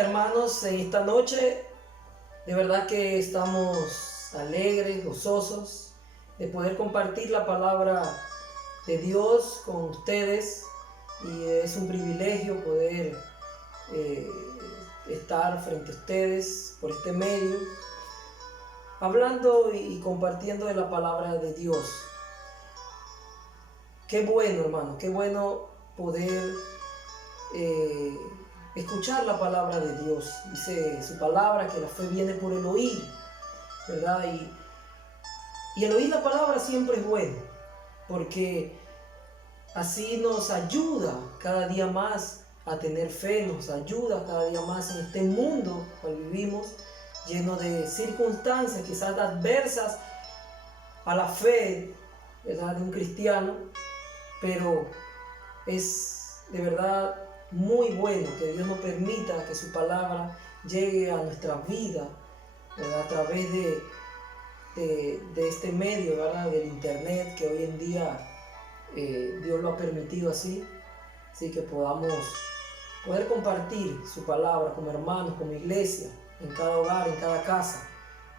hermanos, en esta noche de verdad que estamos alegres, gozosos de poder compartir la palabra de Dios con ustedes, y es un privilegio poder estar frente a ustedes por este medio, hablando y compartiendo de la palabra de Dios. Qué bueno, hermano, qué bueno poder escuchar la palabra de Dios. Dice su palabra que la fe viene por el oír, ¿verdad? Y el oír la palabra siempre es bueno, porque así nos ayuda cada día más a tener fe, nos ayuda cada día más en este mundo cual vivimos, lleno de circunstancias quizás adversas a la fe, ¿verdad?, de un cristiano. Pero es de verdad muy bueno que Dios nos permita que su palabra llegue a nuestra vida, ¿verdad?, a través de este medio, ¿verdad?, del internet, que hoy en día Dios lo ha permitido así que podamos poder compartir su palabra como hermanos, como iglesia, en cada hogar, en cada casa,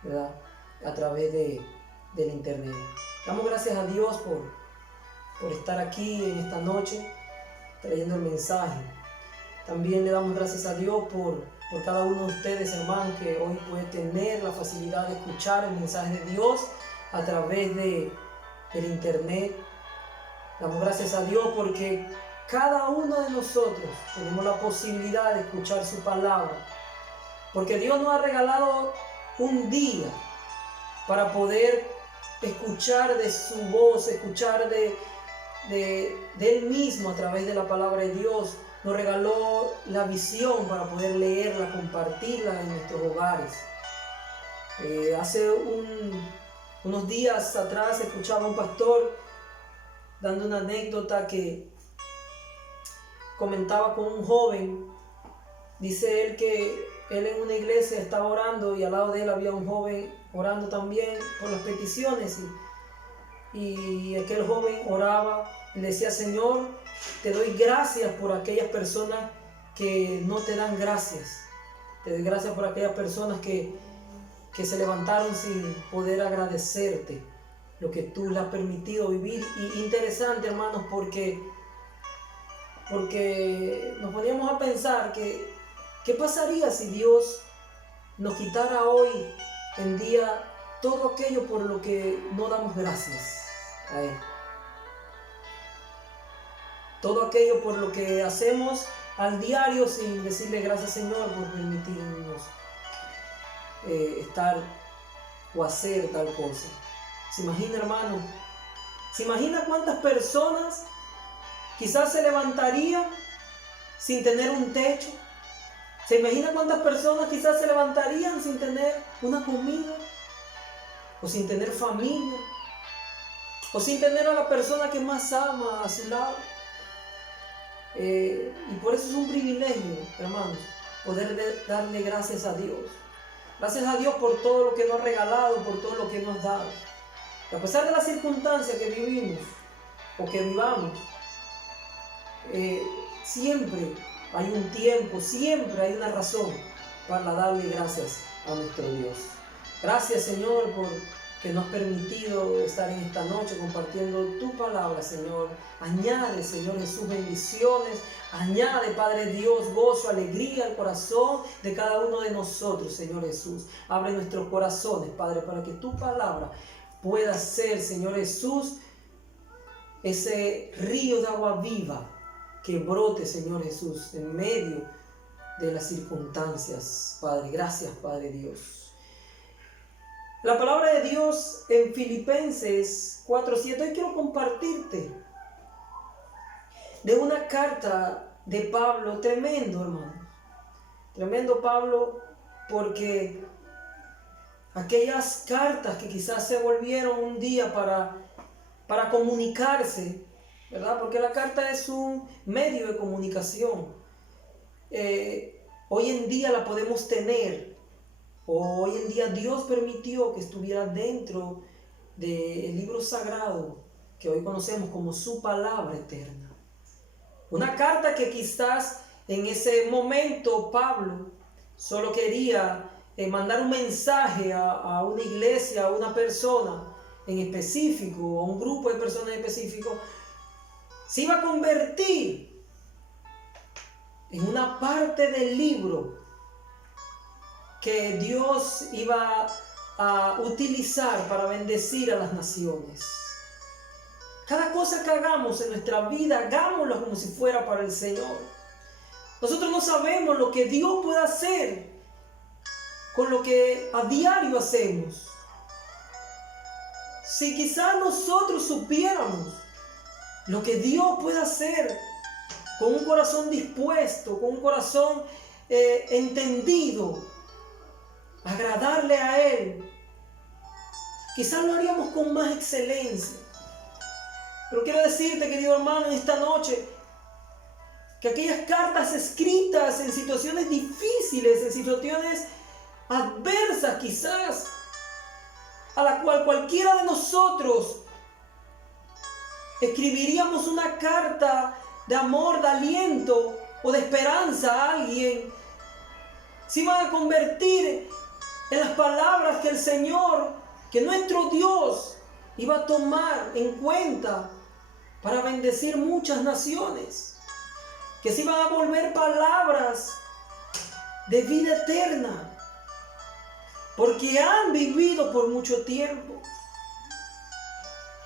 ¿verdad?, a través del internet. Damos gracias a Dios por estar aquí en esta noche trayendo el mensaje. También le damos gracias a Dios por cada uno de ustedes, hermanos, que hoy puede tener la facilidad de escuchar el mensaje de Dios a través del internet. Damos gracias a Dios porque cada uno de nosotros tenemos la posibilidad de escuchar su palabra, porque Dios nos ha regalado un día para poder escuchar de su voz, escuchar de Él mismo a través de la palabra de Dios. Nos regaló la visión para poder leerla, compartirla en nuestros hogares. Hace unos días atrás escuchaba a un pastor dando una anécdota que comentaba con un joven. Dice él que él en una iglesia estaba orando y al lado de él había un joven orando también por las peticiones, y aquel joven oraba y le decía: Señor, te doy gracias por aquellas personas que no te dan gracias. Te doy gracias por aquellas personas que se levantaron sin poder agradecerte lo que tú le has permitido vivir. Y interesante, hermanos, porque nos poníamos a pensar que ¿qué pasaría si Dios nos quitara hoy en día todo aquello por lo que no damos gracias a Él? Todo aquello por lo que hacemos al diario sin decirle gracias, Señor, por permitirnos estar o hacer tal cosa. ¿Se imagina, hermano? ¿Se imagina cuántas personas quizás se levantarían sin tener un techo? ¿Se imagina cuántas personas quizás se levantarían sin tener una comida? ¿O sin tener familia? ¿O sin tener a la persona que más ama a su lado? Y por eso es un privilegio, hermanos, poder darle gracias a Dios. Gracias a Dios por todo lo que nos ha regalado, por todo lo que nos ha dado. Y a pesar de las circunstancias que vivimos o que vivamos, siempre hay un tiempo, siempre hay una razón para darle gracias a nuestro Dios. Gracias, Señor, por que nos has permitido estar en esta noche compartiendo tu palabra, Señor. Añade, Señor Jesús, bendiciones. Añade, Padre Dios, gozo, alegría al corazón de cada uno de nosotros, Señor Jesús. Abre nuestros corazones, Padre, para que tu palabra pueda ser, Señor Jesús, ese río de agua viva que brote, Señor Jesús, en medio de las circunstancias, Padre. Gracias, Padre Dios. La palabra de Dios en Filipenses 4:7, hoy quiero compartirte de una carta de Pablo, tremendo, hermano. Tremendo Pablo, porque aquellas cartas que quizás se volvieron un día para comunicarse, ¿verdad? Porque la carta es un medio de comunicación. Hoy en día la podemos tener. Hoy en día Dios permitió que estuviera dentro del libro sagrado que hoy conocemos como su palabra eterna. Una carta que quizás en ese momento Pablo solo quería mandar un mensaje a una iglesia, a una persona en específico, a un grupo de personas en específico, se iba a convertir en una parte del libro que Dios iba a utilizar para bendecir a las naciones. Cada cosa que hagamos en nuestra vida, hagámoslo como si fuera para el Señor. Nosotros no sabemos lo que Dios puede hacer con lo que a diario hacemos. Si quizás nosotros supiéramos lo que Dios puede hacer con un corazón dispuesto, con un corazón entendido, agradarle a Él, quizás lo haríamos con más excelencia. Pero quiero decirte, querido hermano, en esta noche, que aquellas cartas escritas en situaciones difíciles, en situaciones adversas quizás, a la cual cualquiera de nosotros escribiríamos una carta de amor, de aliento o de esperanza a alguien, se van a convertir en las palabras que el Señor, que nuestro Dios iba a tomar en cuenta para bendecir muchas naciones, que se iban a volver palabras de vida eterna, porque han vivido por mucho tiempo.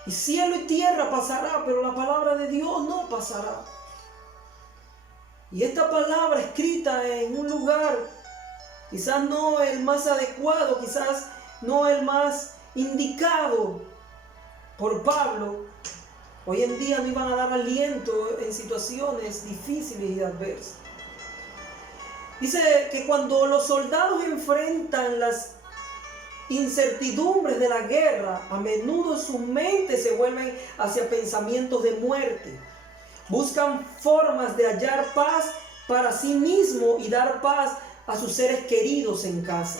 Y cielo y tierra pasará, pero la palabra de Dios no pasará. Y esta palabra escrita en un lugar, quizás no el más adecuado, quizás no el más indicado por Pablo, hoy en día no iban a dar aliento en situaciones difíciles y adversas. Dice que cuando los soldados enfrentan las incertidumbres de la guerra, a menudo sus mentes se vuelven hacia pensamientos de muerte. Buscan formas de hallar paz para sí mismo y dar paz a sus seres queridos en casa.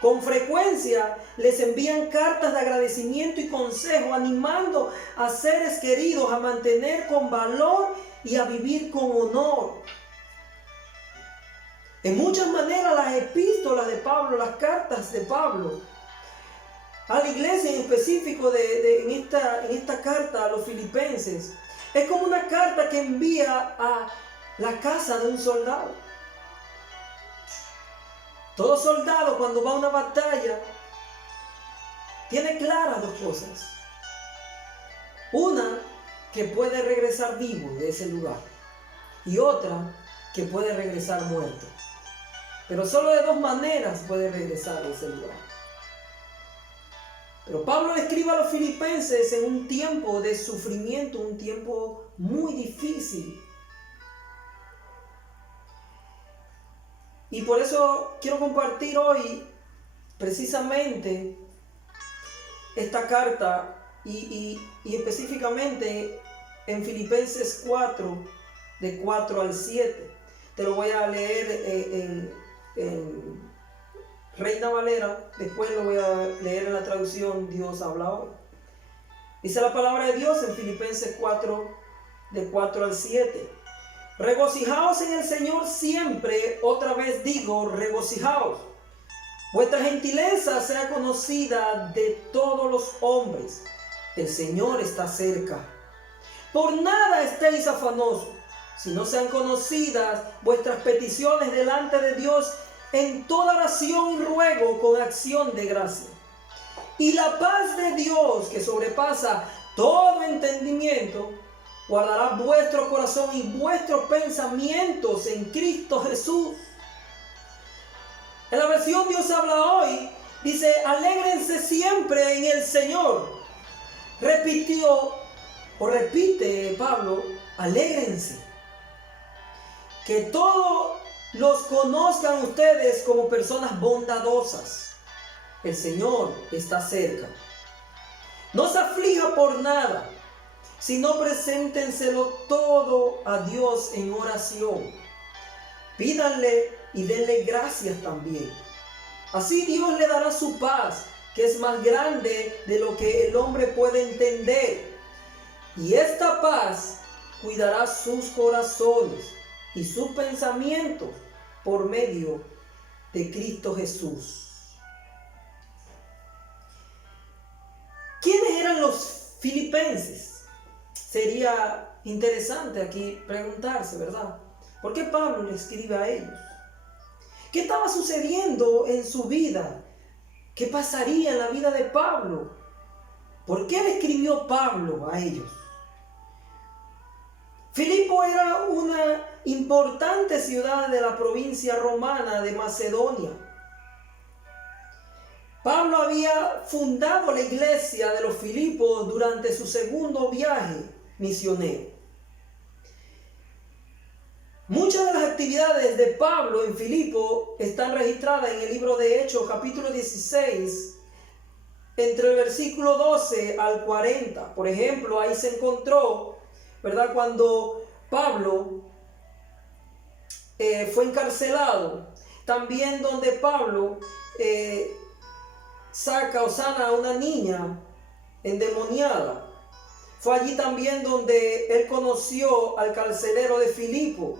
Con frecuencia les envían cartas de agradecimiento y consejo, animando a seres queridos a mantener con valor y a vivir con honor. En muchas maneras las epístolas de Pablo, las cartas de Pablo a la iglesia en específico en esta carta a los filipenses, es como una carta que envía a la casa de un soldado. Todo soldado cuando va a una batalla tiene claras dos cosas. Una, que puede regresar vivo de ese lugar, y otra, que puede regresar muerto. Pero solo de dos maneras puede regresar de ese lugar. Pero Pablo le escribe a los filipenses en un tiempo de sufrimiento, un tiempo muy difícil. Y por eso quiero compartir hoy precisamente esta carta y específicamente en Filipenses 4, de 4 al 7. Te lo voy a leer en Reina Valera, después lo voy a leer en la traducción Dios habla hoy. Dice la palabra de Dios en Filipenses 4, de 4 al 7. Regocijaos en el Señor siempre, otra vez digo, regocijaos. Vuestra gentileza sea conocida de todos los hombres. El Señor está cerca. Por nada estéis afanosos, sino sean conocidas vuestras peticiones delante de Dios en toda oración y ruego con acción de gracia. Y la paz de Dios, que sobrepasa todo entendimiento, guardará vuestro corazón y vuestros pensamientos en Cristo Jesús. En la versión Dios habla hoy, dice, alégrense siempre en el Señor. Repite Pablo, alégrense. Que todos los conozcan ustedes como personas bondadosas. El Señor está cerca. No se aflija por nada, sino preséntenselo todo a Dios en oración. Pídanle y denle gracias también. Así Dios le dará su paz, que es más grande de lo que el hombre puede entender. Y esta paz cuidará sus corazones y sus pensamientos por medio de Cristo Jesús. ¿Quiénes eran los filipenses? Sería interesante aquí preguntarse, ¿verdad? ¿Por qué Pablo le escribe a ellos? ¿Qué estaba sucediendo en su vida? ¿Qué pasaría en la vida de Pablo? ¿Por qué le escribió Pablo a ellos? Filipo era una importante ciudad de la provincia romana de Macedonia. Pablo había fundado la iglesia de los Filipos durante su segundo viaje misionero. Muchas de las actividades de Pablo en Filipo están registradas en el libro de Hechos, capítulo 16, entre el versículo 12 al 40. Por ejemplo, ahí se encontró, ¿verdad?, cuando Pablo fue encarcelado. También donde Pablo saca o sana a una niña endemoniada. Fue allí también donde él conoció al carcelero de Filipo.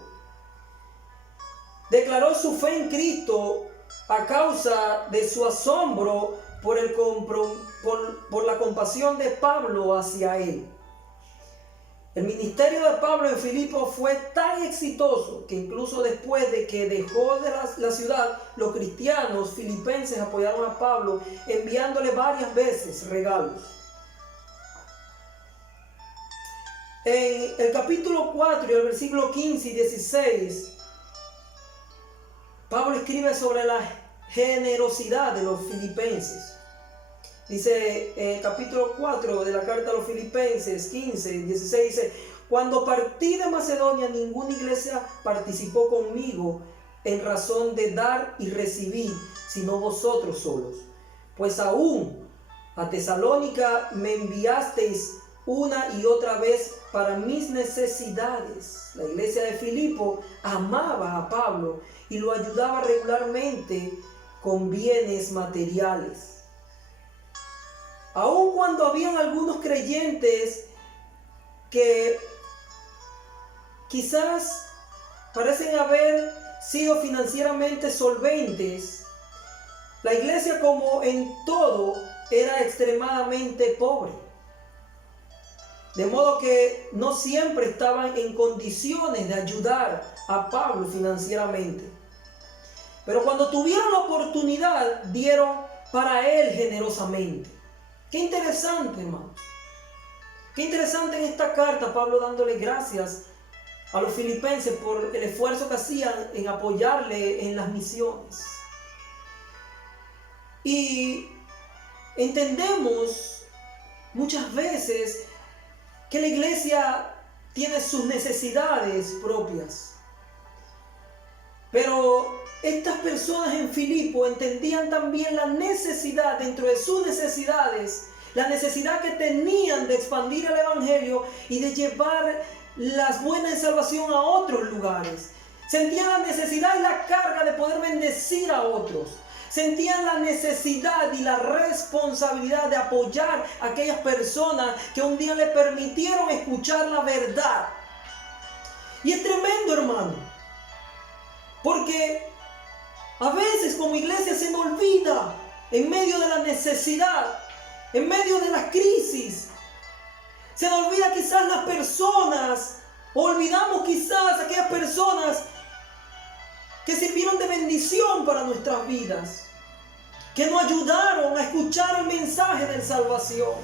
Declaró su fe en Cristo a causa de su asombro por la compasión de Pablo hacia él. El ministerio de Pablo en Filipo fue tan exitoso que incluso después de que dejó de la ciudad, los cristianos filipenses apoyaron a Pablo enviándole varias veces regalos. En el capítulo 4 y el versículo 15 y 16, Pablo escribe sobre la generosidad de los filipenses. Dice en capítulo 4 de la carta a los Filipenses 15 y 16, dice: cuando partí de Macedonia, ninguna iglesia participó conmigo en razón de dar y recibir, sino vosotros solos. Pues aún a Tesalónica me enviasteis una y otra vez para mis necesidades. La iglesia de Filipo amaba a Pablo y lo ayudaba regularmente con bienes materiales. Aun cuando habían algunos creyentes que quizás parecen haber sido financieramente solventes, la iglesia, como en todo, era extremadamente pobre. De modo que no siempre estaban en condiciones de ayudar a Pablo financieramente. Pero cuando tuvieron la oportunidad, dieron para él generosamente. Qué interesante, hermano. Qué interesante en esta carta Pablo dándole gracias a los filipenses por el esfuerzo que hacían en apoyarle en las misiones. Y entendemos muchas veces que la iglesia tiene sus necesidades propias. Pero estas personas en Filipo entendían también la necesidad, dentro de sus necesidades, la necesidad que tenían de expandir el evangelio y de llevar las buenas de salvación a otros lugares. Sentían la necesidad y la carga de poder bendecir a otros. Sentían la necesidad y la responsabilidad de apoyar a aquellas personas que un día le permitieron escuchar la verdad. Y es tremendo, hermano, porque a veces como iglesia se nos olvida, en medio de la necesidad, en medio de la crisis, se nos olvida quizás las personas, olvidamos quizás aquellas personas que sirvieron de bendición para nuestras vidas, que nos ayudaron a escuchar el mensaje de salvación.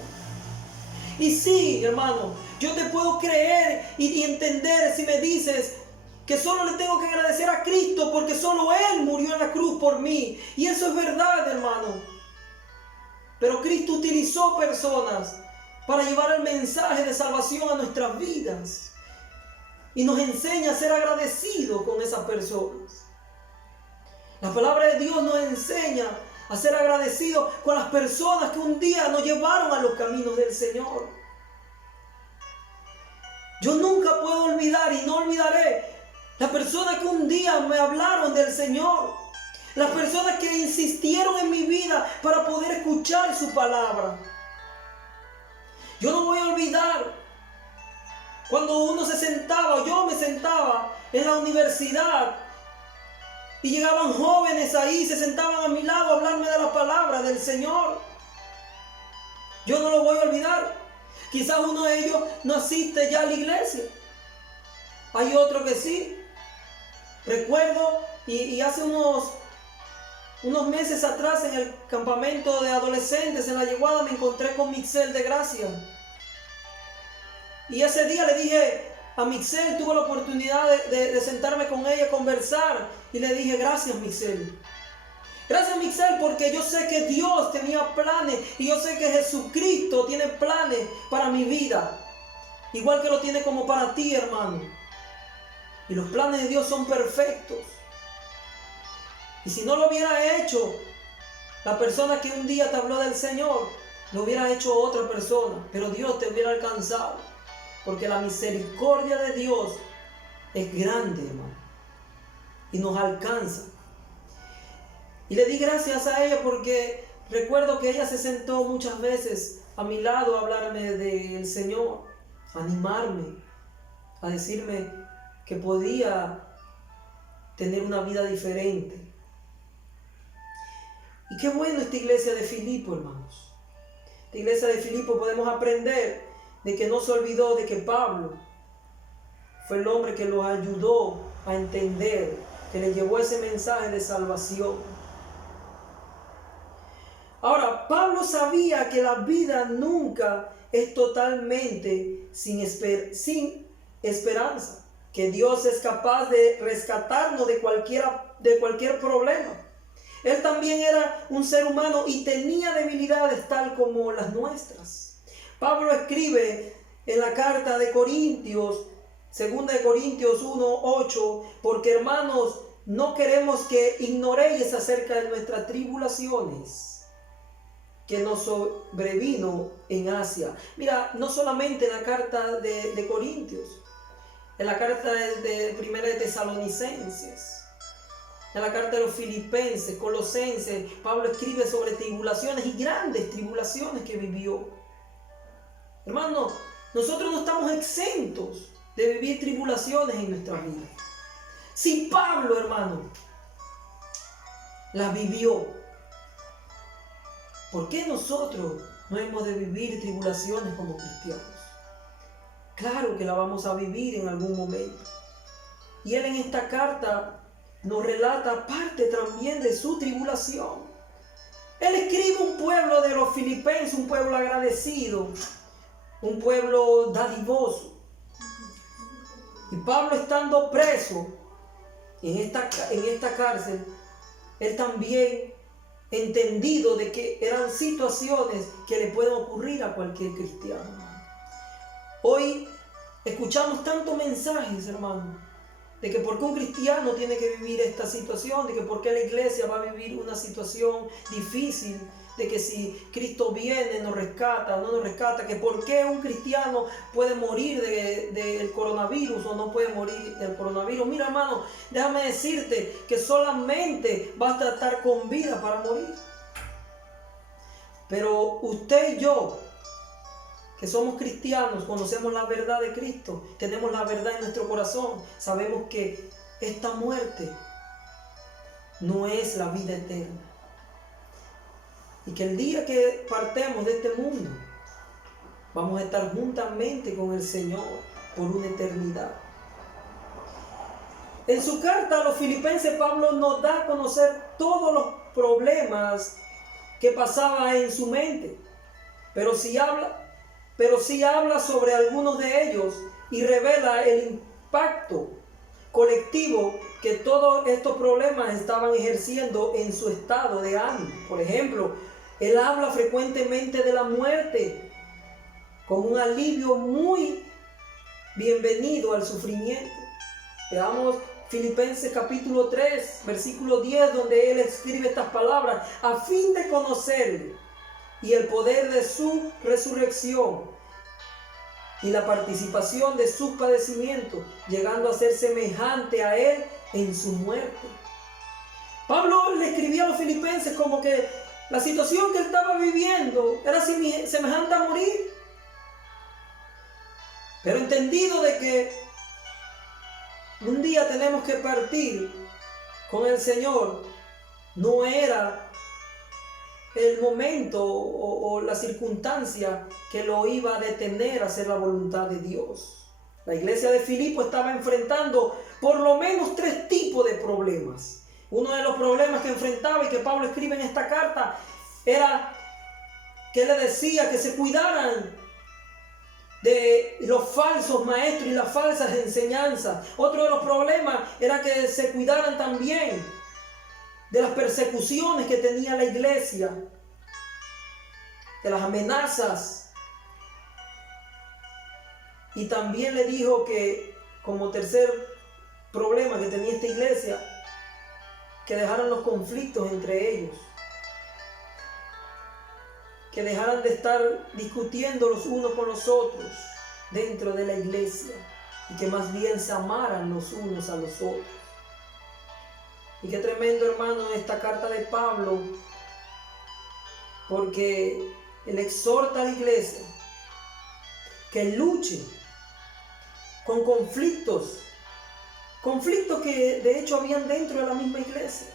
Y sí, hermano, yo te puedo creer y entender si me dices que solo le tengo que agradecer a Cristo porque solo Él murió en la cruz por mí. Y eso es verdad, hermano. Pero Cristo utilizó personas para llevar el mensaje de salvación a nuestras vidas. Y nos enseña a ser agradecidos con esas personas. La palabra de Dios nos enseña a ser agradecidos con las personas que un día nos llevaron a los caminos del Señor. Yo nunca puedo olvidar y no olvidaré las personas que un día me hablaron del Señor. Las personas que insistieron en mi vida para poder escuchar su palabra. Yo no voy a olvidar cuando uno se sentaba, yo me sentaba en la universidad Y llegaban jóvenes ahí, se sentaban a mi lado a hablarme de la palabra del Señor. Yo no lo voy a olvidar. Quizás uno de ellos no asiste ya a la iglesia. Hay otro que sí. Recuerdo, y hace unos meses atrás en el campamento de adolescentes en La Yeguada me encontré con Mixel de Gracia. Y ese día le dije a Mixel, tuve la oportunidad de sentarme con ella, conversar. Y le dije, gracias Mixel. Gracias Mixel, porque yo sé que Dios tenía planes y yo sé que Jesucristo tiene planes para mi vida. Igual que lo tiene como para ti, hermano. Y los planes de Dios son perfectos. Y si no lo hubiera hecho la persona que un día te habló del Señor, lo hubiera hecho otra persona, pero Dios te hubiera alcanzado. Porque la misericordia de Dios es grande, hermano, y nos alcanza. Y le di gracias a ella porque recuerdo que ella se sentó muchas veces a mi lado a hablarme del Señor, a animarme, a decirme que podía tener una vida diferente. Y qué bueno esta iglesia de Filipo, hermanos. Esta iglesia de Filipo podemos aprender de que no se olvidó de que Pablo fue el hombre que los ayudó a entender, que les llevó ese mensaje de salvación. Ahora, Pablo sabía que la vida nunca es totalmente sin esperanza, que Dios es capaz de rescatarnos de cualquier problema. Él también era un ser humano y tenía debilidades tal como las nuestras. Pablo escribe en la carta de Corintios, 2 de Corintios 1:8, porque hermanos, no queremos que ignoréis acerca de nuestras tribulaciones que nos sobrevino en Asia. Mira, no solamente en la carta de Corintios, en la carta de Primera de Tesalonicenses, en la carta de los Filipenses, Colosenses, Pablo escribe sobre tribulaciones y grandes tribulaciones que vivió. Hermano, nosotros no estamos exentos de vivir tribulaciones en nuestra vida. Si Pablo, hermano, las vivió, ¿por qué nosotros no hemos de vivir tribulaciones como cristianos? Claro que la vamos a vivir en algún momento. Y él en esta carta nos relata parte también de su tribulación. Él escribe un pueblo de los filipenses, un pueblo agradecido, un pueblo dadivoso. Y Pablo, estando preso en esta cárcel, él también entendido de que eran situaciones que le pueden ocurrir a cualquier cristiano. Hoy escuchamos tantos mensajes, hermano, de que por qué un cristiano tiene que vivir esta situación, de que por qué la iglesia va a vivir una situación difícil, de que si Cristo viene nos rescata o no nos rescata, que por qué un cristiano puede morir del coronavirus o no puede morir del coronavirus. Mira, hermano, déjame decirte que solamente basta estar con vida para morir. Pero usted y yo, que somos cristianos, conocemos la verdad de Cristo, tenemos la verdad en nuestro corazón, sabemos que esta muerte no es la vida eterna. Y que el día que partemos de este mundo, vamos a estar juntamente con el Señor por una eternidad. En su carta a los filipenses, Pablo nos da a conocer todos los problemas que pasaban en su mente. Pero sí habla sobre algunos de ellos y revela el impacto colectivo que todos estos problemas estaban ejerciendo en su estado de ánimo. Por ejemplo, él habla frecuentemente de la muerte como un alivio muy bienvenido al sufrimiento. Veamos Filipenses capítulo 3, versículo 10, donde él escribe estas palabras: a fin de conocerle y el poder de su resurrección y la participación de sus padecimientos, llegando a ser semejante a él en su muerte. Pablo le escribía a los filipenses como que la situación que él estaba viviendo era semejante a morir. Pero entendido de que un día tenemos que partir, con el Señor, no era el momento o la circunstancia que lo iba a detener a hacer la voluntad de Dios. La iglesia de Filipo estaba enfrentando por lo menos 3 tipos de problemas. Uno de los problemas que enfrentaba y que Pablo escribe en esta carta era que le decía que se cuidaran de los falsos maestros y las falsas enseñanzas. Otro de los problemas era que se cuidaran también de las persecuciones que tenía la iglesia, de las amenazas. Y también le dijo que, como tercer problema que tenía esta iglesia, que dejaran los conflictos entre ellos, que dejaran de estar discutiendo los unos con los otros dentro de la iglesia, y que más bien se amaran los unos a los otros. Y qué tremendo, hermano, esta carta de Pablo, porque él exhorta a la iglesia que luche con conflictos que de hecho habían dentro de la misma iglesia.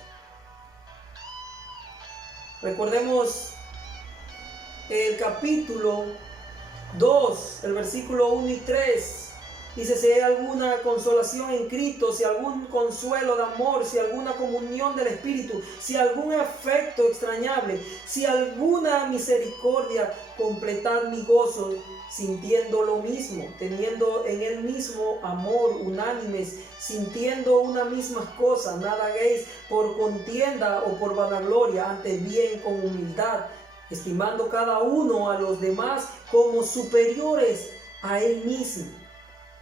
Recordemos el capítulo 2, el versículo 1 y 3. Dice: si hay alguna consolación en Cristo, si algún consuelo de amor, si alguna comunión del Espíritu, si algún afecto extrañable, si alguna misericordia, completad mi gozo, sintiendo lo mismo, teniendo en el mismo amor, unánimes, sintiendo una misma cosa, nada hagáis por contienda o por vanagloria, antes bien con humildad, estimando cada uno a los demás como superiores a él mismo.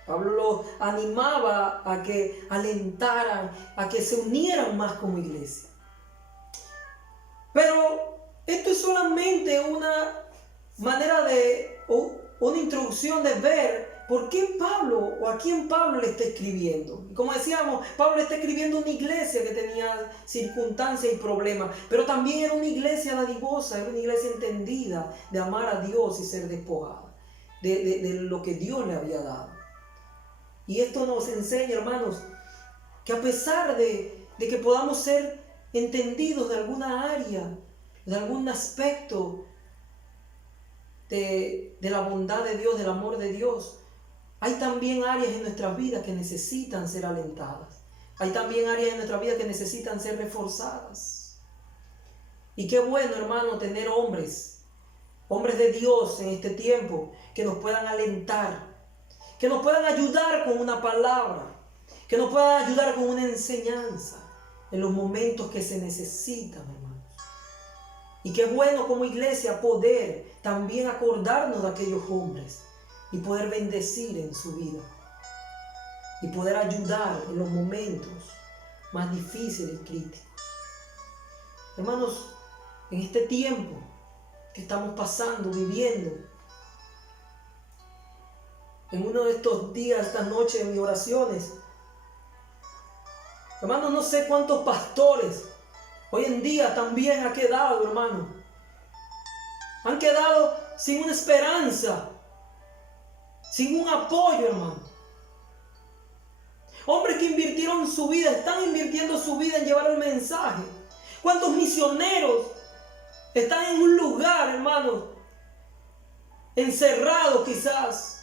Pablo los animaba a que alentaran, a que se unieran más como iglesia. Pero esto es solamente una manera o una introducción de ver por qué Pablo o a quién Pablo le está escribiendo. Y como decíamos, Pablo le está escribiendo a una iglesia que tenía circunstancias y problemas, pero también era una iglesia dadivosa, era una iglesia entendida de amar a Dios y ser despojada de lo que Dios le había dado. Y esto nos enseña, hermanos, que a pesar de que podamos ser entendidos de alguna área, de algún aspecto de la bondad de Dios, del amor de Dios, hay también áreas en nuestras vidas que necesitan ser alentadas. Hay también áreas en nuestra vida que necesitan ser reforzadas. Y qué bueno, hermano, tener hombres de Dios en este tiempo que nos puedan alentar, que nos puedan ayudar con una palabra, que nos puedan ayudar con una enseñanza en los momentos que se necesitan, hermanos. Y qué bueno como iglesia poder también acordarnos de aquellos hombres y poder bendecir en su vida y poder ayudar en los momentos más difíciles y críticos. Hermanos, en este tiempo que estamos pasando, viviendo, en uno de estos días, esta noche, en mis oraciones, hermanos, no sé cuántos pastores hoy en día también han quedado, hermano. Han quedado sin una esperanza, sin un apoyo, hermano. Hombres que invirtieron su vida, están invirtiendo su vida en llevar el mensaje. ¿Cuántos misioneros están en un lugar, hermanos, encerrados quizás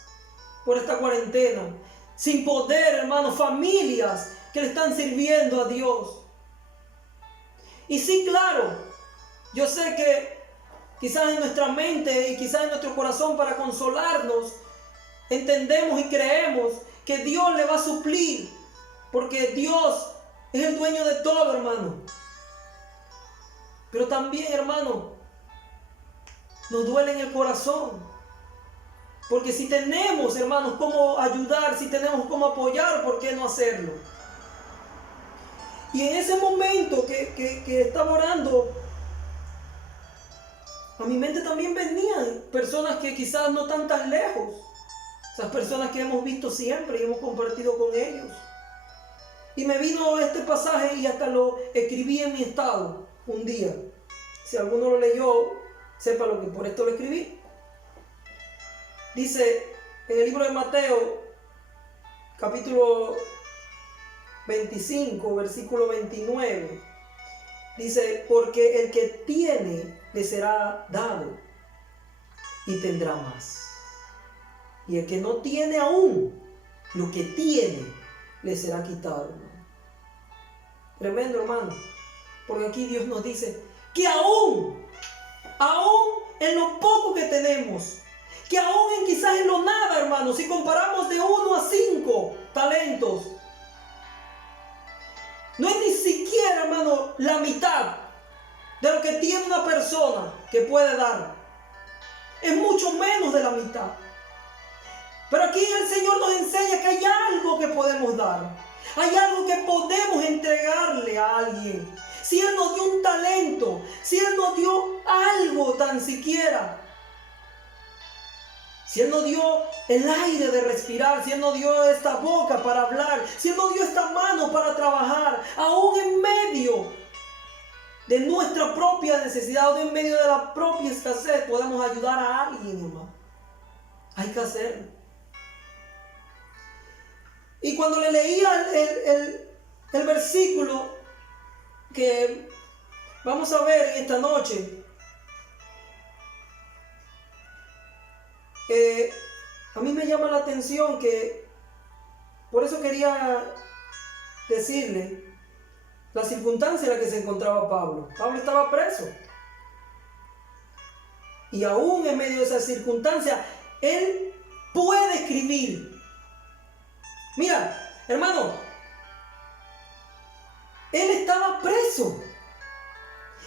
por esta cuarentena, sin poder, hermanos, familias que le están sirviendo a Dios? Y sí, claro, yo sé que quizás en nuestra mente y quizás en nuestro corazón, para consolarnos, entendemos y creemos que Dios le va a suplir, porque Dios es el dueño de todo, hermano. Pero también, hermano, nos duele en el corazón, porque si tenemos, hermanos, cómo ayudar, si tenemos cómo apoyar, ¿por qué no hacerlo? Y en ese momento que estaba orando, a mi mente también venían personas que quizás no están tan lejos. Esas personas que hemos visto siempre y hemos compartido con ellos. Y me vino este pasaje y hasta lo escribí en mi estado un día. Si alguno lo leyó, sepa lo que por esto lo escribí. Dice en el libro de Mateo, capítulo 25, versículo 29, dice, porque el que tiene le será dado y tendrá más. Y el que no tiene aún, lo que tiene le será quitado, hermano. Tremendo, hermano. Porque aquí Dios nos dice que aún en lo poco que tenemos, que aún en quizás en lo nada, hermano, si comparamos de 1 a 5 talentos, no es ni siquiera, hermano, la mitad de lo que tiene una persona que puede dar. Es mucho menos de la mitad. Pero aquí el Señor nos enseña que hay algo que podemos dar. Hay algo que podemos entregarle a alguien. Si Él nos dio un talento, si Él nos dio algo tan siquiera, si Él nos dio el aire de respirar, si Él nos dio esta boca para hablar, si Él nos dio esta mano para trabajar, aún en medio de nuestra propia necesidad o en medio de la propia escasez, podemos ayudar a alguien, hermano. Hay que hacerlo. Y cuando le leía el versículo que vamos a ver en esta noche, a mí me llama la atención que, por eso quería decirle la circunstancia en la que se encontraba Pablo. Pablo estaba preso. Y aún en medio de esa circunstancia, él puede escribir. Mira, hermano, él estaba preso.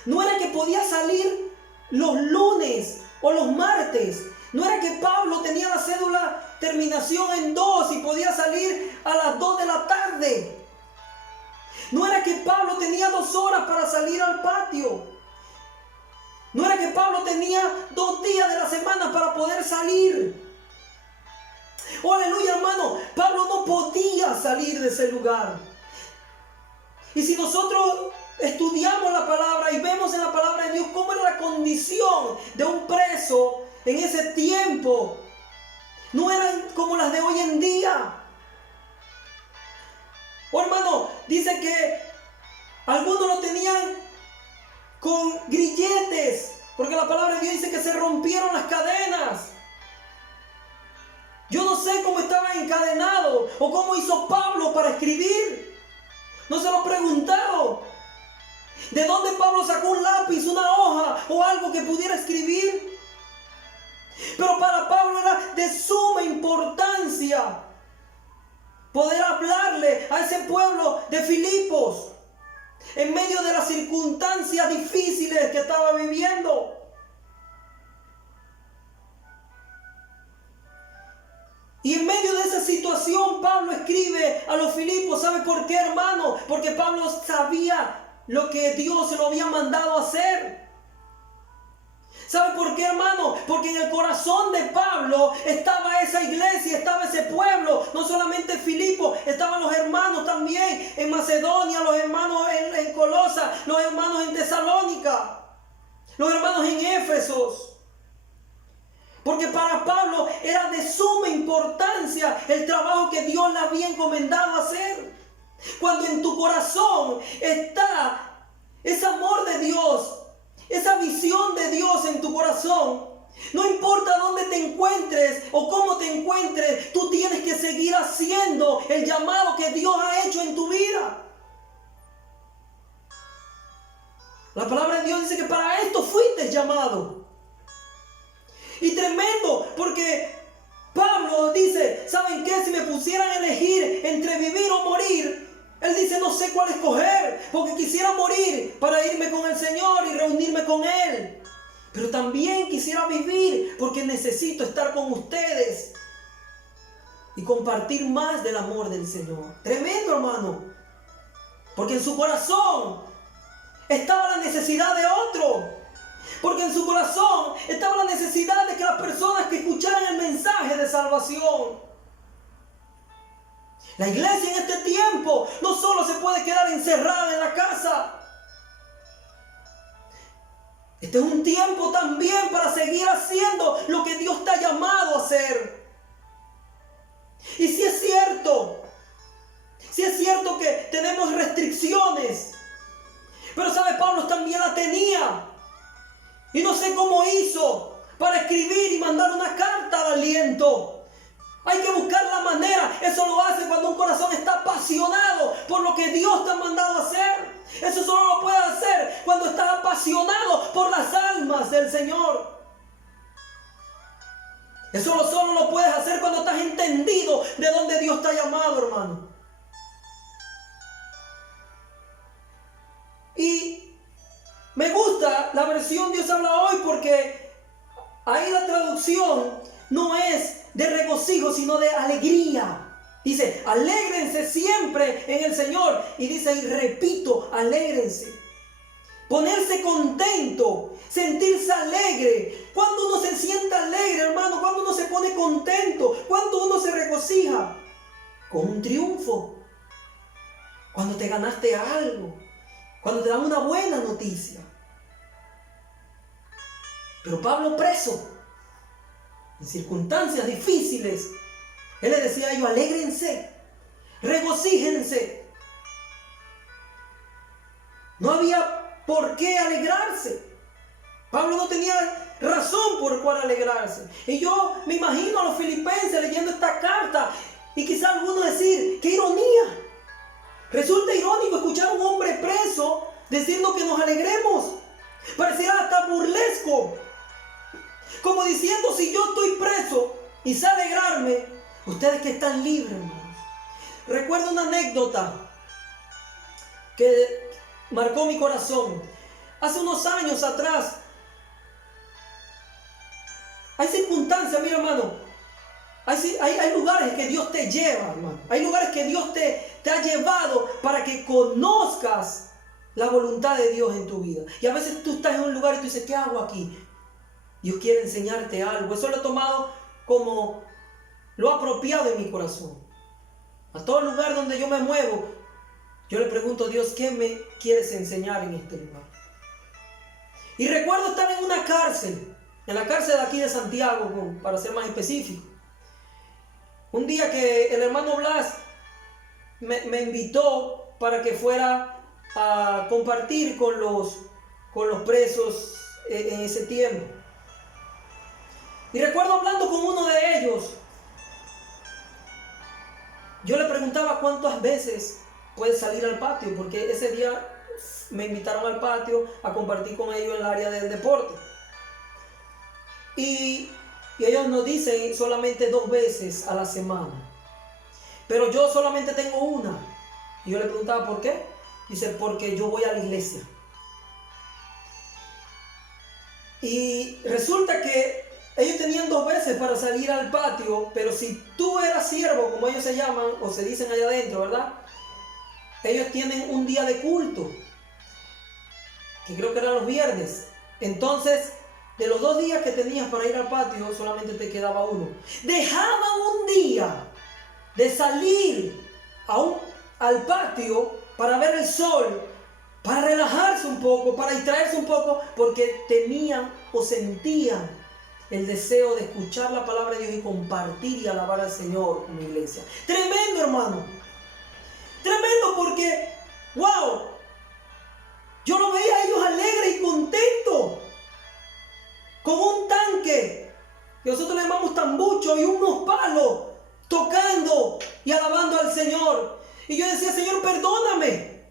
No era que podía salir los lunes o los martes. No era que Pablo tenía la cédula terminación en 2 y podía salir a las 2 de la tarde. No era que Pablo tenía 2 horas para salir al patio. No era que Pablo tenía 2 días de la semana para poder salir. Oh, aleluya, hermano. Pablo no podía salir de ese lugar. Y si nosotros estudiamos la palabra y vemos en la palabra de Dios cómo era la condición de un preso en ese tiempo, no eran como las de hoy en día. Oh, hermano, dice que algunos lo tenían con grilletes, porque la palabra de Dios dice que se rompieron las cadenas. Yo no sé cómo estaba encadenado o cómo hizo Pablo para escribir. No se lo he preguntado. ¿De dónde Pablo sacó un lápiz, una hoja o algo que pudiera escribir? Pero para Pablo era de suma importancia poder hablarle a ese pueblo de Filipos en medio de las circunstancias difíciles que estaba viviendo. Y en medio de esa situación Pablo escribe a los Filipos. ¿Sabe por qué, hermano? Porque Pablo sabía lo que Dios se lo había mandado a hacer. ¿Sabe por qué, hermano? Porque en el corazón de Pablo estaba esa iglesia, estaba ese pueblo. No solamente en Filipos, estaban los hermanos también en Macedonia, los hermanos en Colosa, los hermanos en Tesalónica, los hermanos en Éfeso. Porque para Pablo era de suma importancia el trabajo que Dios le había encomendado hacer. Cuando en tu corazón está ese amor de Dios, esa visión de Dios en tu corazón, no importa dónde te encuentres o cómo te encuentres, tú tienes que seguir haciendo el llamado que Dios ha hecho en tu vida. La palabra de Dios dice que para esto fuiste llamado. Y tremendo, porque Pablo dice, ¿saben qué? Si me pusieran a elegir entre vivir o morir, él dice, no sé cuál escoger, porque quisiera morir para irme con el Señor y reunirme con Él. Pero también quisiera vivir porque necesito estar con ustedes y compartir más del amor del Señor. Tremendo, hermano, porque en su corazón estaba la necesidad de otro. Porque en su corazón estaba la necesidad de que las personas que escucharan el mensaje de salvación. La iglesia en este tiempo no solo se puede quedar encerrada en la casa. Este es un tiempo también para seguir haciendo lo que Dios te ha llamado a hacer. Y si es cierto que restricciones. Pero sabe, Pablo también la tenía. Y no sé cómo hizo para escribir y mandar una carta de aliento. Hay que buscar la manera. Eso lo hace cuando un corazón está apasionado por lo que Dios te ha mandado a hacer. Eso solo lo puedes hacer cuando estás apasionado por las almas del Señor. Eso solo lo puedes hacer cuando estás entendido de dónde Dios te ha llamado, hermano. Y me gusta la versión Dios habla hoy porque ahí la traducción no es de regocijo, sino de alegría. Dice, alégrense siempre en el Señor. Y dice, y repito, alégrense. Ponerse contento, sentirse alegre. Cuando uno se siente alegre, hermano, cuando uno se pone contento, cuando uno se regocija, con un triunfo, cuando te ganaste algo, cuando te dan una buena noticia. Pero Pablo preso, en circunstancias difíciles, él le decía a ellos, alégrense, regocíjense. No había por qué alegrarse. Pablo no tenía razón por cual alegrarse. Y yo me imagino a los filipenses leyendo esta carta y quizá alguno decir, ¡qué ironía! Resulta irónico escuchar a un hombre preso diciendo que nos alegremos. Pareciera hasta burlesco. Como diciendo, si yo estoy preso y sé alegrarme, ustedes que están libres, hermanos. Recuerdo una anécdota que marcó mi corazón. Hace unos años atrás, hay circunstancias, mira, hermano, hay lugares que Dios te lleva, hermano. Hay lugares que Dios te ha llevado para que conozcas la voluntad de Dios en tu vida. Y a veces tú estás en un lugar y tú dices, ¿qué hago aquí? Dios quiere enseñarte algo. Eso lo he tomado como lo apropiado en mi corazón. A todo lugar donde yo me muevo, yo le pregunto a Dios, ¿qué me quieres enseñar en este lugar? Y recuerdo estar en una cárcel, en la cárcel de aquí de Santiago, para ser más específico. Un día que el hermano Blas me invitó para que fuera a compartir con los presos en ese tiempo. Y recuerdo hablando con uno de ellos, yo le preguntaba cuántas veces puedes salir al patio, porque ese día me invitaron al patio a compartir con ellos en el área del deporte. Y ellos nos dicen solamente 2 veces a la semana. Pero yo solamente tengo una. Y yo le preguntaba ¿por qué? Dice, porque yo voy a la iglesia. Y resulta que ellos tenían 2 veces para salir al patio, pero si tú eras siervo, como ellos se llaman, o se dicen allá adentro, ¿verdad? Ellos tienen un día de culto, que creo que eran los viernes. Entonces, de los 2 días que tenías para ir al patio, solamente te quedaba uno. Dejaban un día de salir al patio para ver el sol, para relajarse un poco, para distraerse un poco, porque tenían o sentían el deseo de escuchar la palabra de Dios y compartir y alabar al Señor en la iglesia. Tremendo, hermano. Tremendo porque, wow, yo lo veía a ellos alegres y contentos, con un tanque, que nosotros le llamamos tambucho, y unos palos, tocando y alabando al Señor. Y yo decía, Señor, perdóname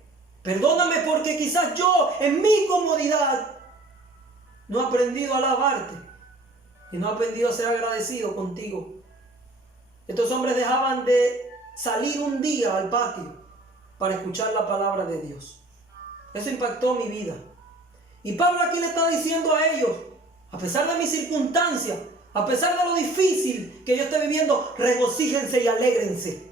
porque quizás yo en mi comodidad no he aprendido a alabarte y no he aprendido a ser agradecido contigo. Estos hombres dejaban de salir un día al patio para escuchar la palabra de Dios. Eso impactó mi vida. Y Pablo aquí le está diciendo a ellos, a pesar de mis circunstancias, a pesar de lo difícil que yo esté viviendo, regocíjense y alégrense.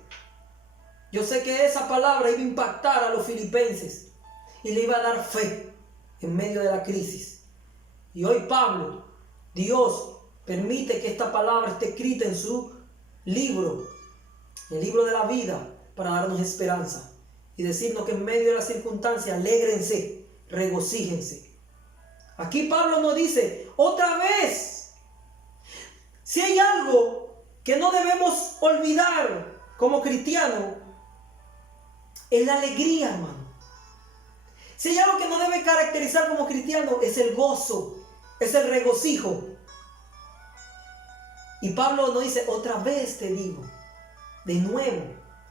Yo sé que esa palabra iba a impactar a los filipenses y le iba a dar fe en medio de la crisis. Y hoy Pablo, Dios permite que esta palabra esté escrita en su libro, el libro de la vida, para darnos esperanza y decirnos que en medio de las circunstancias, alégrense, regocíjense. Aquí Pablo nos dice, otra vez, si hay algo que no debemos olvidar como cristianos, es la alegría, hermano. Si hay algo que nos debe caracterizar como cristianos, es el gozo, es el regocijo. Y Pablo nos dice, otra vez te digo, de nuevo.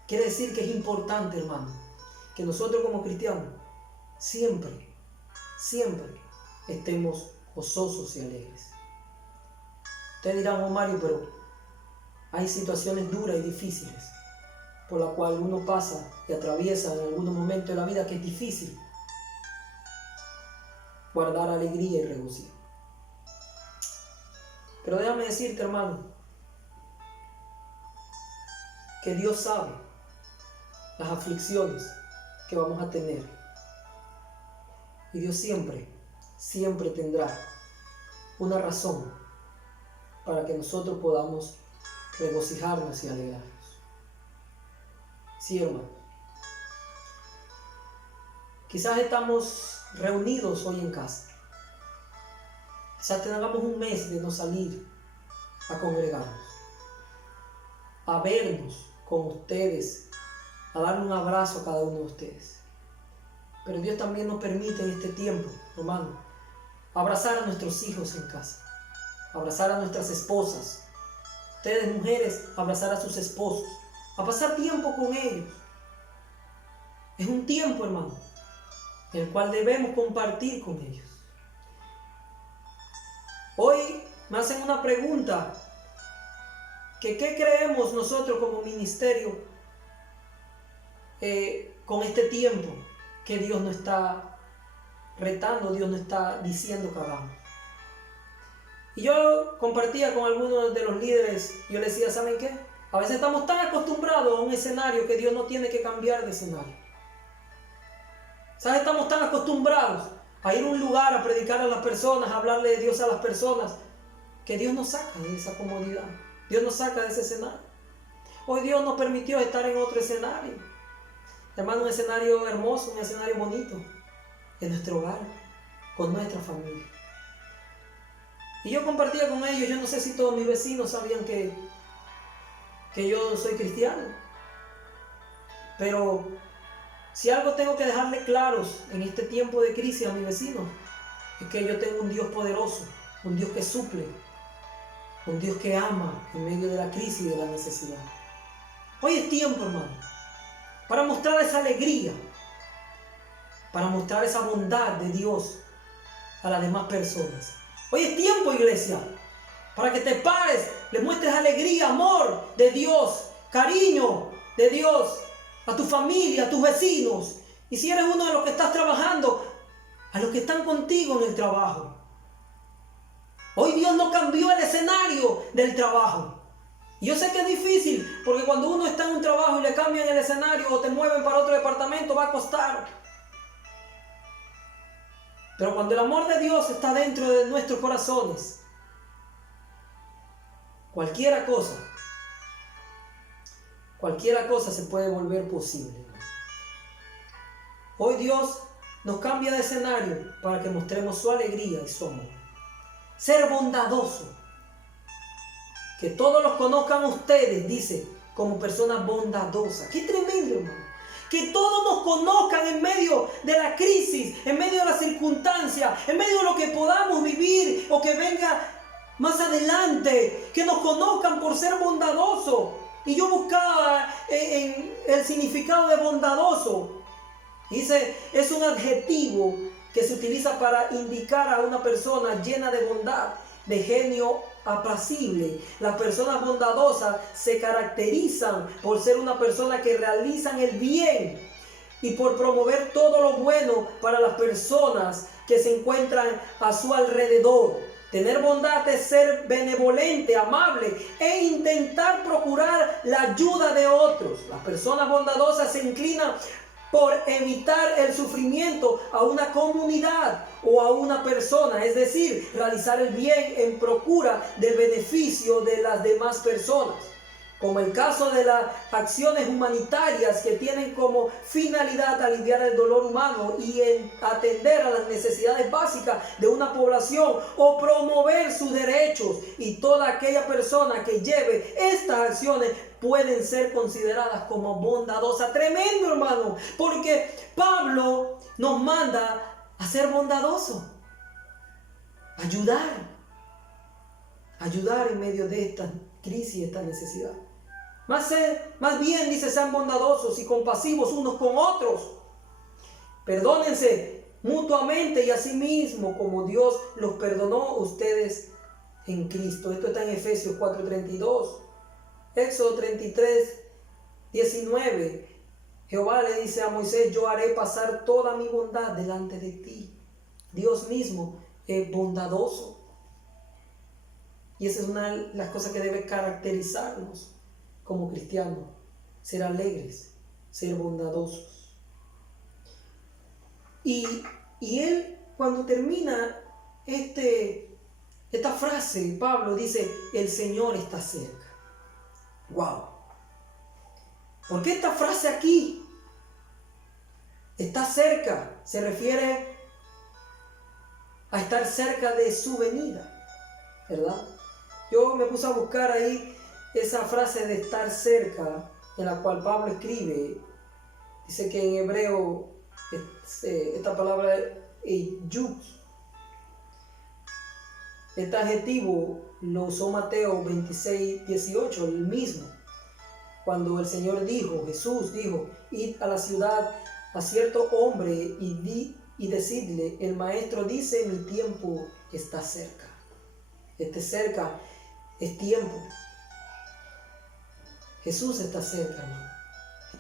Quiere decir que es importante, hermano, que nosotros como cristianos siempre estemos gozosos y alegres. Ustedes dirán, oh Mario, pero hay situaciones duras y difíciles por las cuales uno pasa y atraviesa en algunos momentos de la vida que es difícil guardar alegría y regocijo. Pero déjame decirte, hermano, que Dios sabe las aflicciones que vamos a tener. Y Dios siempre tendrá una razón para que nosotros podamos regocijarnos y alegrarnos. Sí, hermano. Quizás estamos reunidos hoy en casa. Quizás tengamos un mes de no salir a congregarnos, a vernos con ustedes, a darle un abrazo a cada uno de ustedes. Pero Dios también nos permite en este tiempo, hermano, abrazar a nuestros hijos en casa, abrazar a nuestras esposas. Ustedes, mujeres, abrazar a sus esposos, a pasar tiempo con ellos. Es un tiempo, hermano, en el cual debemos compartir con ellos. Hoy me hacen una pregunta, que ¿qué creemos nosotros como ministerio con este tiempo que Dios nos está retando, Dios nos está diciendo que hagamos? Y yo compartía con algunos de los líderes, yo les decía, ¿saben qué? A veces estamos tan acostumbrados a un escenario que Dios no tiene que cambiar de escenario. ¿Sabes? Estamos tan acostumbrados a ir a un lugar a predicar a las personas, a hablarle de Dios a las personas, que Dios nos saca de esa comodidad. Dios nos saca de ese escenario. Hoy Dios nos permitió estar en otro escenario. Hermano, un escenario hermoso, un escenario bonito, en nuestro hogar, con nuestra familia. Y yo compartía con ellos, yo no sé si todos mis vecinos sabían que yo soy cristiano. Pero si algo tengo que dejarle claros en este tiempo de crisis a mis vecinos, es que yo tengo un Dios poderoso, un Dios que suple, un Dios que ama en medio de la crisis y de la necesidad. Hoy es tiempo, hermano, para mostrar esa alegría, para mostrar esa bondad de Dios a las demás personas. Hoy es tiempo, iglesia, para que te pares, le muestres alegría, amor de Dios, cariño de Dios a tu familia, a tus vecinos. Y si eres uno de los que estás trabajando, a los que están contigo en el trabajo. Hoy Dios no cambió el escenario del trabajo. Y yo sé que es difícil, porque cuando uno está en un trabajo y le cambian el escenario o te mueven para otro departamento, va a costar. Pero cuando el amor de Dios está dentro de nuestros corazones, cualquier cosa se puede volver posible. Hoy Dios nos cambia de escenario para que mostremos su alegría y su amor. Ser bondadoso. Que todos los conozcan a ustedes, dice, como personas bondadosas. ¡Qué tremendo, hermano! Que todos nos conozcan en medio de la crisis, en medio de las circunstancias, en medio de lo que podamos vivir o que venga más adelante. Que nos conozcan por ser bondadosos. Y yo buscaba en el significado de bondadoso. Dice, es un adjetivo que se utiliza para indicar a una persona llena de bondad, de genio apacible. Las personas bondadosas se caracterizan por ser una persona que realizan el bien y por promover todo lo bueno para las personas que se encuentran a su alrededor. Tener bondad es ser benevolente, amable e intentar procurar la ayuda de otros. Las personas bondadosas se inclinan por evitar el sufrimiento a una comunidad o a una persona, es decir, realizar el bien en procura del beneficio de las demás personas. como el caso de las acciones humanitarias que tienen como finalidad aliviar el dolor humano y atender a las necesidades básicas de una población o promover sus derechos, y toda aquella persona que lleve estas acciones pueden ser consideradas como bondadosas. Tremendo, hermano, porque Pablo nos manda a ser bondadosos, ayudar en medio de esta crisis, esta necesidad. Más bien dice, sean bondadosos y compasivos unos con otros. Perdónense mutuamente y asimismo como Dios los perdonó ustedes en Cristo. Esto está en Efesios 4:32. Éxodo 33:19. Jehová le dice a Moisés, yo haré pasar toda mi bondad delante de ti. Dios mismo es bondadoso. Y esa es una de las cosas que debe caracterizarnos como cristianos: ser alegres, ser bondadosos. Y él, cuando termina esta frase, Pablo dice, el Señor está cerca. ¡Wow! ¿Por qué esta frase aquí? Está cerca, se refiere a estar cerca de su venida, ¿verdad? Yo me puse a buscar ahí esa frase de estar cerca, en la cual Pablo escribe. Dice que en hebreo esta palabra yux, este adjetivo lo usó Mateo 26:18, el mismo, cuando el Señor dijo, Jesús dijo, id a la ciudad a cierto hombre y decidle, el maestro dice, mi tiempo está cerca. Cerca es tiempo. Jesús está cerca, hermano.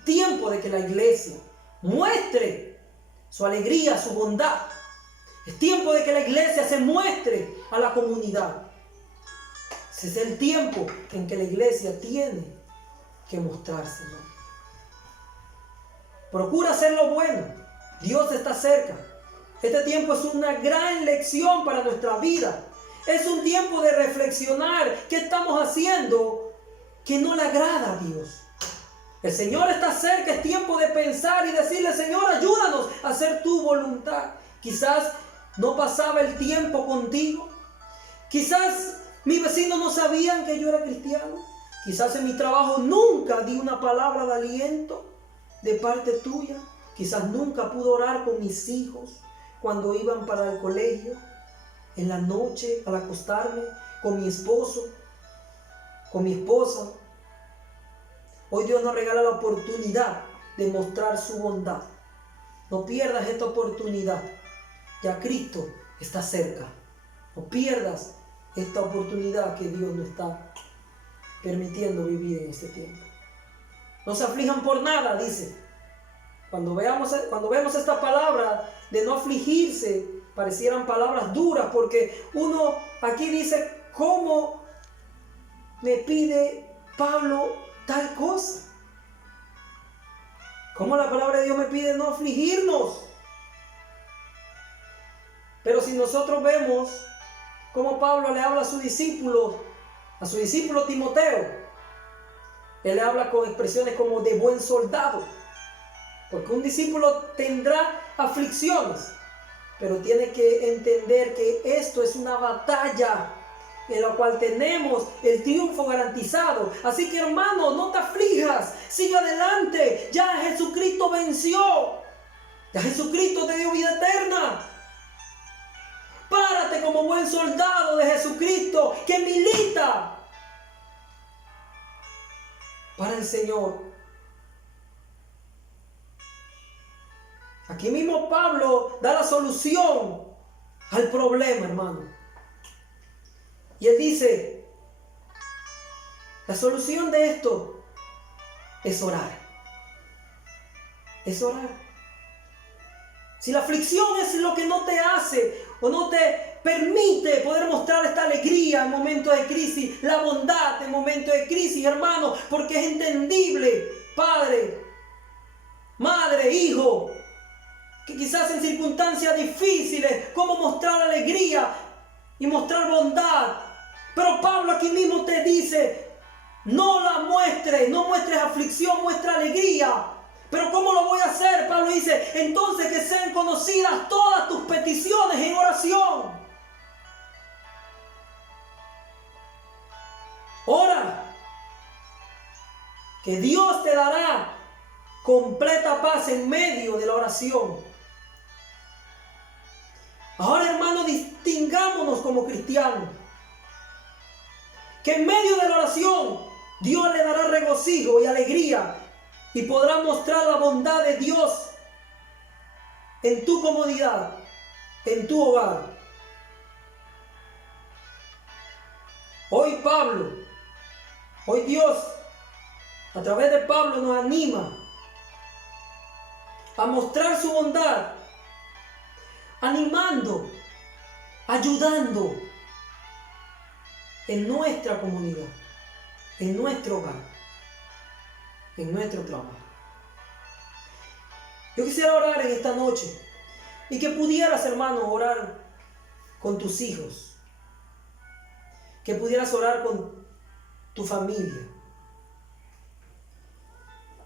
Tiempo de que la iglesia muestre su alegría, su bondad. Es tiempo de que la iglesia se muestre a la comunidad. Ese es el tiempo en que la iglesia tiene que mostrarse, ¿no? Procura hacer lo bueno. Dios está cerca. Este tiempo es una gran lección para nuestra vida. Es un tiempo de reflexionar qué estamos haciendo que no le agrada a Dios. El Señor está cerca, es tiempo de pensar y decirle, Señor, ayúdanos a hacer tu voluntad. Quizás no pasaba el tiempo contigo. Quizás mis vecinos no sabían que yo era cristiano. Quizás en mi trabajo nunca di una palabra de aliento de parte tuya. Quizás nunca pude orar con mis hijos cuando iban para el colegio, en la noche al acostarme, con mi esposo, con mi esposa. Hoy Dios nos regala la oportunidad de mostrar su bondad. No pierdas esta oportunidad. Ya Cristo está cerca. No pierdas esta oportunidad que Dios nos está permitiendo vivir en este tiempo. No se aflijan por nada, dice. Cuando vemos esta palabra de no afligirse, parecieran palabras duras, porque uno aquí dice, ¿cómo me pide Pablo tal cosa? ¿Cómo la palabra de Dios me pide no afligirnos? Pero si nosotros vemos cómo Pablo le habla a su discípulo Timoteo, él le habla con expresiones como de buen soldado, porque un discípulo tendrá aflicciones, pero tiene que entender que esto es una batalla en la cual tenemos el triunfo garantizado. Así que, hermano, no te aflijas, sigue adelante. Ya Jesucristo venció, ya Jesucristo te dio vida eterna. Párate como buen soldado de Jesucristo que milita para el Señor. Aquí mismo Pablo da la solución al problema, hermano. Y él dice, la solución de esto es orar. Es orar. Si la aflicción es lo que no te hace o no te permite poder mostrar esta alegría en momentos de crisis, la bondad en momentos de crisis, hermano, porque es entendible, padre, madre, hijo, que quizás en circunstancias difíciles, cómo mostrar alegría y mostrar bondad. Pero Pablo aquí mismo te dice, no la muestres, no muestres aflicción, muestra alegría. Pero ¿cómo lo voy a hacer? Pablo dice, entonces que sean conocidas todas tus peticiones en oración. Ora, que Dios te dará completa paz en medio de la oración. Ahora, hermanos, distingámonos como cristianos. Que en medio de la oración Dios le dará regocijo y alegría y podrá mostrar la bondad de Dios en tu comodidad, en tu hogar. Hoy Dios, a través de Pablo, nos anima a mostrar su bondad, animando, ayudando en nuestra comunidad, en nuestro hogar, en nuestro trabajo. Yo quisiera orar en esta noche y que pudieras, hermano, orar con tus hijos, que pudieras orar con tu familia,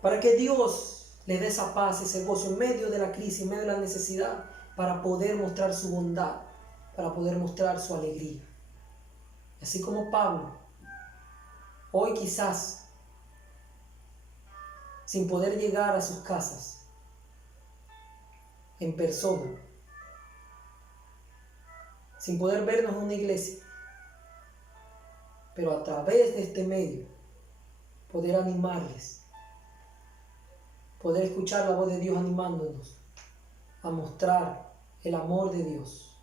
para que Dios le dé esa paz, ese gozo en medio de la crisis, en medio de la necesidad, para poder mostrar su bondad, para poder mostrar su alegría. Así como Pablo, hoy quizás, sin poder llegar a sus casas en persona, sin poder vernos en una iglesia, pero a través de este medio, poder animarles, poder escuchar la voz de Dios animándonos a mostrar el amor de Dios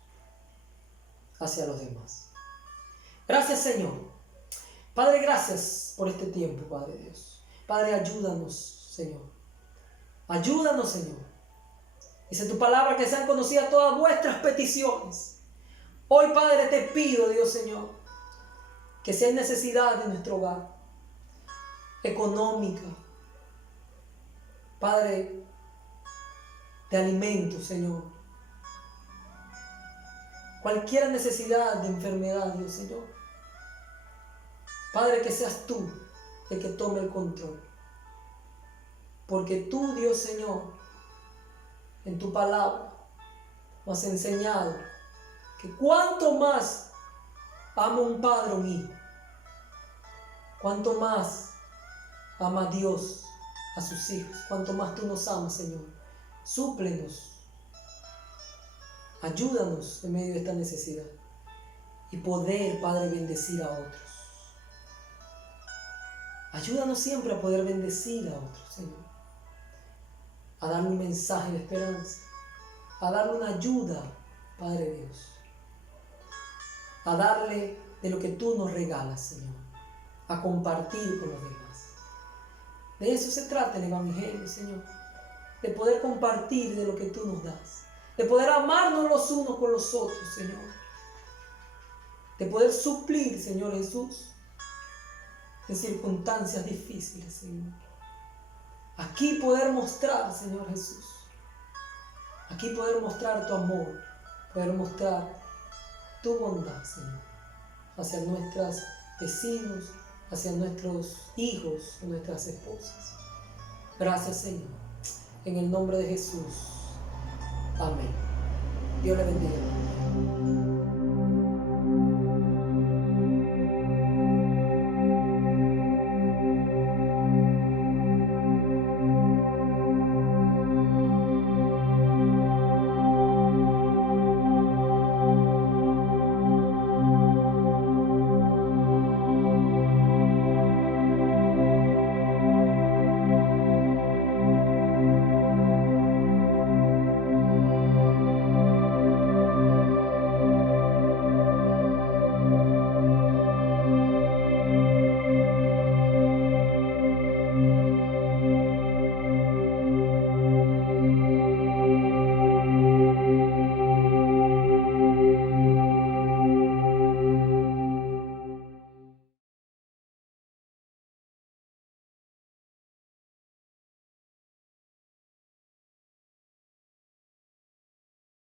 hacia los demás. Gracias, Señor. Padre, gracias por este tiempo, Padre Dios. Padre, ayúdanos, Señor. Ayúdanos, Señor. Dice tu palabra que sean conocidas todas vuestras peticiones. Hoy, Padre, te pido, Dios, Señor, que si hay necesidad de nuestro hogar, económica, Padre, de alimentos, Señor, cualquier necesidad de enfermedad, Dios, Señor, Padre, que seas tú el que tome el control. Porque tú, Dios, Señor, en tu palabra nos has enseñado que cuanto más ama un padre a un hijo, cuanto más ama a Dios a sus hijos, cuanto más tú nos amas, Señor. Súplenos, ayúdanos en medio de esta necesidad y poder, Padre, bendecir a otros. Ayúdanos siempre a poder bendecir a otros, Señor, a darle un mensaje de esperanza, a darle una ayuda, Padre Dios, a darle de lo que tú nos regalas, Señor, a compartir con los demás. De eso se trata el Evangelio, Señor, de poder compartir de lo que tú nos das, de poder amarnos los unos con los otros, Señor, de poder suplir, Señor Jesús, en circunstancias difíciles, Señor. Aquí poder mostrar, Señor Jesús, aquí poder mostrar tu amor, poder mostrar tu bondad, Señor, hacia nuestros vecinos, hacia nuestros hijos, nuestras esposas. Gracias, Señor. En el nombre de Jesús. Amén. Dios le bendiga.